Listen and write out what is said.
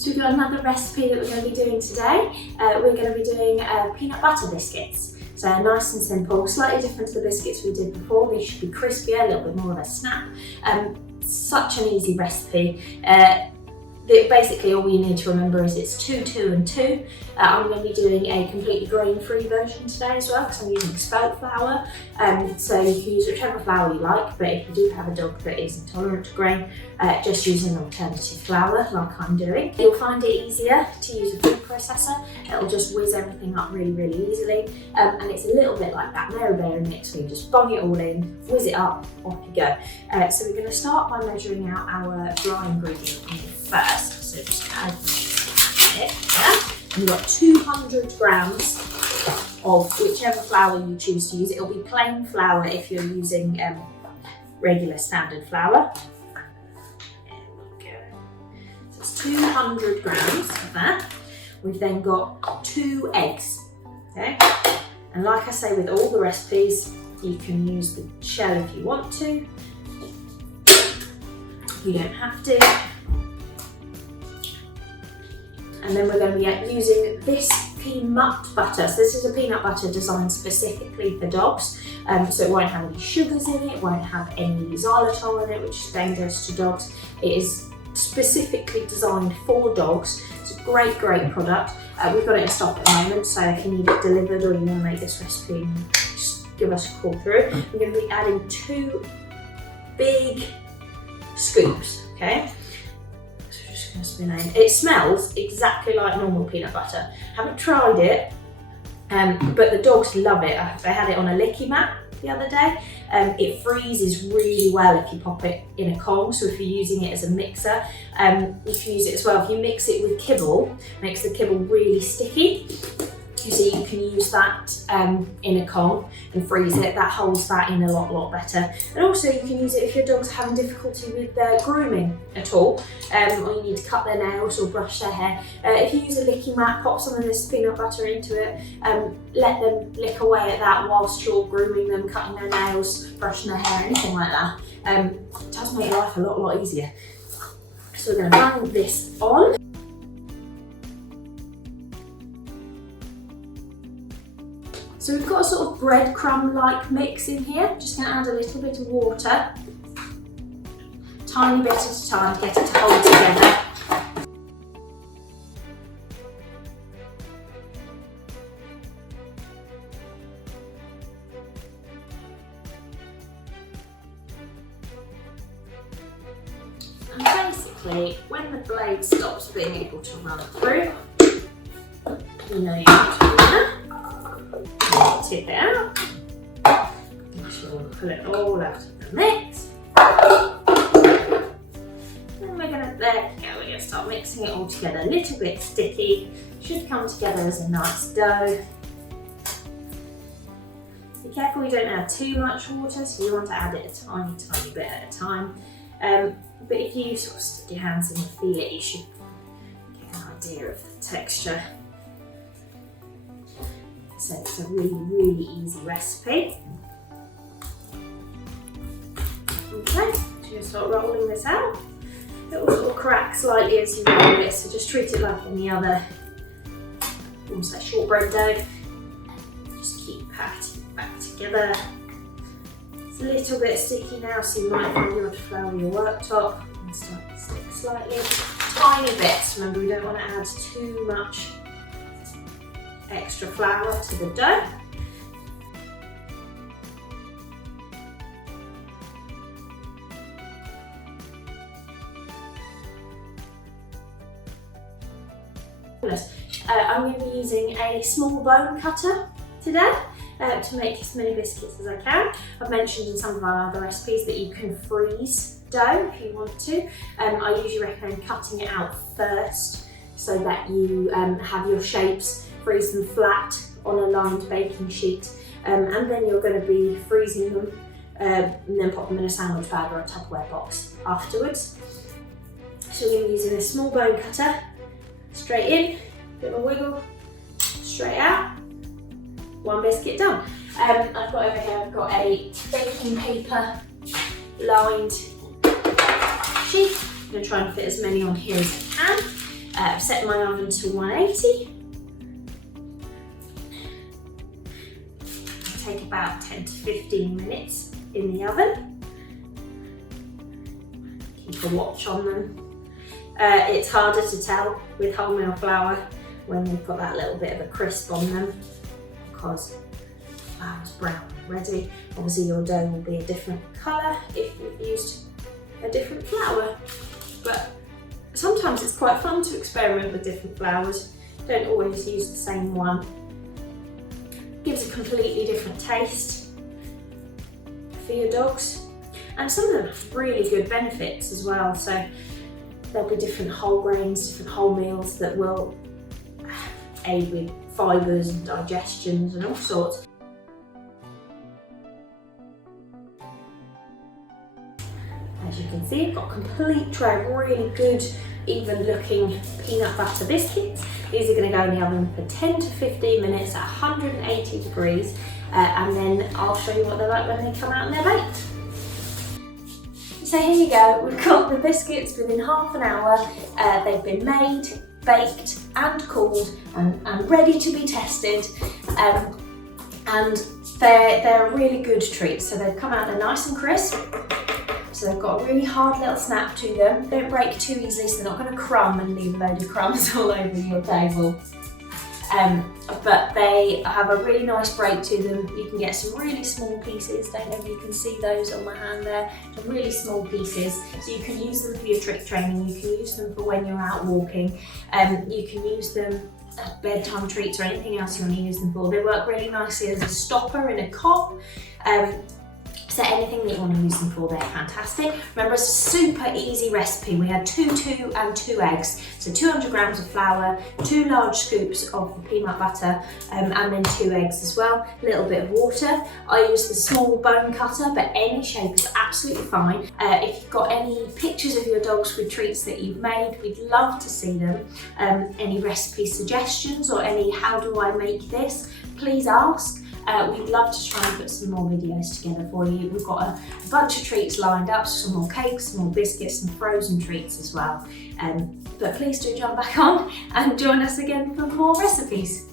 So we've got another recipe that we're going to be doing today. We're going to be doing peanut butter biscuits. So nice and simple, slightly different to the biscuits we did before. These should be crispier, a little bit more of a snap. Such an easy recipe. Basically all you need to remember is it's 2, 2 and 2. I'm going to be doing a completely grain-free version today as well because I'm using spelt flour. So you can use whichever flour you like, but if you do have a dog that is intolerant to grain, just use an alternative flour like I'm doing. You'll find it easier to use a food processor. It'll just whiz everything up really, really easily. And it's a little bit like that Mary-Berry mix where you just bung it all in, whiz it up, off you go. So we're going to start by measuring out our dry ingredient first. So just add it there. And you've got 200 grams of whichever flour you choose to use. It'll be plain flour if you're using regular standard flour. There we go. So it's 200 grams of that. We've then got 2 eggs. Okay. And like I say with all the recipes, you can use the shell if you want to. You don't have to. And then we're going to be using this peanut butter. So this is a peanut butter designed specifically for dogs. So it won't have any sugars in it, won't have any xylitol in it, which is dangerous to dogs. It is specifically designed for dogs. It's a great, great product. We've got it in stock at the moment, so if you need it delivered or you want to make this recipe, just give us a call through. We're going to be adding 2 big scoops, okay? It smells exactly like normal peanut butter. Haven't tried it, but the dogs love it. They had it on a licky mat the other day. It freezes really well if you pop it in a Kong, so if you're using it as a mixer, you can use it as well. If you mix it with kibble, it makes the kibble really sticky. So you can use that in a Kong and freeze it. That holds that in a lot better. And also you can use it if your dog's having difficulty with grooming at all, or you need to cut their nails or brush their hair. If you use a licking mat, pop some of this peanut butter into it, let them lick away at that whilst you're grooming them, cutting their nails, brushing their hair, anything like that. It does make life a lot easier. So we're going to bang this on. So we've got a sort of breadcrumb-like mix in here. Just going to add a little bit of water, tiny bit at a time to get it to hold together. And basically, when the blade stops being able to run through, you know you have to do that. Tip it out. Make sure we pull it all out of the mix. Then we're going to start mixing it all together. A little bit sticky. Should come together as a nice dough. Be careful you don't add too much water, so you want to add it a tiny bit at a time. But if you sort of stick your hands in and feel it, you should get an idea of the texture. So it's a really easy recipe. Okay, so you start rolling this out. It will sort of crack slightly as you roll it, so just treat it like any other almost like shortbread dough. Just keep patting it back together. It's a little bit sticky now, so you might find you want to flour your worktop and start to stick slightly. Tiny bits, remember we don't want to add too much extra flour to the dough. I'm going to be using a small bone cutter today to make as many biscuits as I can. I've mentioned in some of our other recipes that you can freeze dough if you want to. I usually recommend cutting it out first so that you have your shapes, freeze them flat on a lined baking sheet, and then you're going to be freezing them and then pop them in a sandwich bag or a Tupperware box afterwards. So we're going to be using a small bone cutter, straight in, bit of a wiggle, straight out, one biscuit done. I've got over here, I've got a baking paper lined sheet. I'm going to try and fit as many on here as I I've set my oven to 180. Take about 10 to 15 minutes in the oven. Keep a watch on them. It's harder to tell with wholemeal flour when they've got that little bit of a crisp on them because the flour's brown already. Obviously your dough will be a different colour if you've used a different flour, but sometimes it's quite fun to experiment with different flours. Don't always use the same one. Gives a completely different taste for your dogs, and some of them have really good benefits as well. So there'll be different whole grains, different wholemeals that will aid with fibres and digestions and all sorts. As you can see, I've got a complete tray of really good, even looking peanut butter biscuits. These are going to go in the oven for 10 to 15 minutes at 180 degrees, and then I'll show you what they're like when they come out and they're baked. So here you go, we've got the biscuits within half an hour. They've been made, baked and cooled and ready to be tested, and they're a really good treat. So they've come out, they're nice and crisp. So they've got a really hard little snap to them. They don't break too easily, so they're not going to crumb and leave a load of crumbs all over your table. But they have a really nice break to them. You can get some really small pieces. Don't know if you can see those on my hand there. Some really small pieces. So you can use them for your trick training. You can use them for when you're out walking. You can use them as bedtime treats or anything else you want to use them for. They work really nicely as a stopper in a cob. So anything that you want to use them for, they're fantastic. Remember, it's a super easy recipe. We had 2 and 2 eggs. So 200 grams of flour, 2 large scoops of the peanut butter, and then 2 eggs as well. A little bit of water. I use the small bone cutter, but any shape is absolutely fine. If you've got any pictures of your dogs with treats that you've made, we'd love to see them. Any recipe suggestions or any how do I make this, please ask. We'd love to try and put some more videos together for you. We've got a bunch of treats lined up, some more cakes, some more biscuits, some frozen treats as well. But please do jump back on and join us again for more recipes.